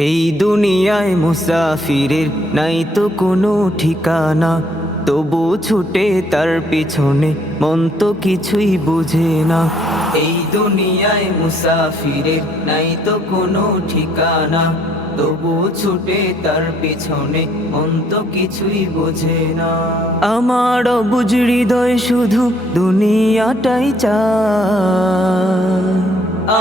এই দুনিয়ায় মুসাফিরের নাই তো কোনো ঠিকানা, তবু ছুটে তার পিছনে মন তো কিছুই বুঝে না। এই দুনিয়ায় মুসাফিরের নাই তো কোনো ঠিকানা, তবু ছুটে তার পিছনে মন তো কিছুই বোঝে না। আমার অবুঝ হৃদয় শুধু দুনিয়াটাই চায়,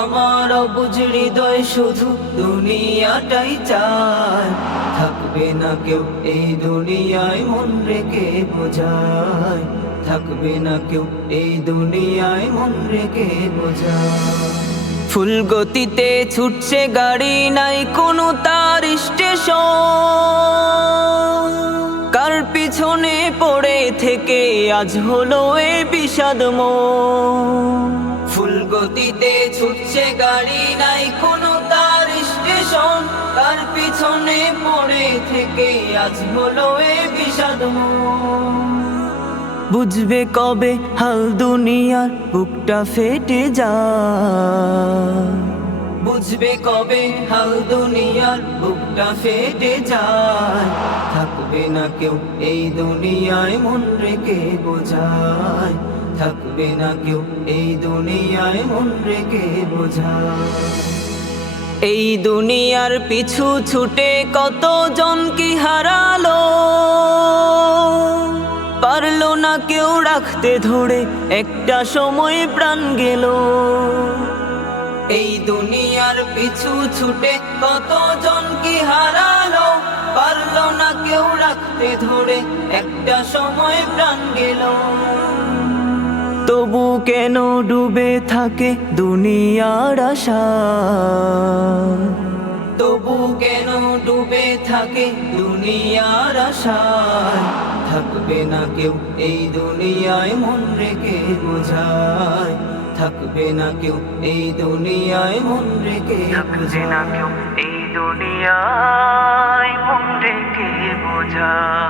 আমার অবুঝ হৃদয় শুধু দুনিয়াটাই চায়। থাকবে না কেউ এই দুনিয়ায় মন রেখে বোঝায়, থাকবে না কেউ এই দুনিয়ায় মন রেখে বোঝায়। ফুল গতিতে ছুটছে গাড়ি, নাই কোনো তার স্টেশন, কার পিছনে পড়ে থেকে আজ হলো এ বিষাদময়। ফুল গতিতে ছুটছে গাড়ি, নাই কোনো তার স্টেশন, কার পিছনে পড়ে থেকে আজ হলো এ বিষাদময়। বুঝবে কবে হাল দুনিয়ার বুকটা ফেটে যায়, বুঝবে কবে হাল দুনিয়ার বুকটা ফেটে যায়। থাকবে না কেউ এই দুনিয়ায় মন রেখে বোঝায়, থাকবে না কেউ এই দুনিয়ায় মন রেখে বোঝায়। এই দুনিয়ার পিছু ছুটে কতজন কি হারালো, পারলো না কেউ রাখতে ধরে, একটা সময় প্রাণ গেল। এই দুনিয়ার পিছু ছুটে কতজন কি হারালো, পারলো না কেউ রাখতে ধরে, একটা সময় প্রাণ গেল। তবু কেন ডুবে থাকে দুনিয়ার আশা, তবু কেন ডুবে থাকে দুনিয়ার আশায়। থাকবে না কেউ এই দুনিয়ায় মন রেখে বোঝায়, থাকবে না কেউ এই দুনিয়ায় মন রেখে বোঝায়, এই দুনিয়ায় মন রেখে বোঝায়।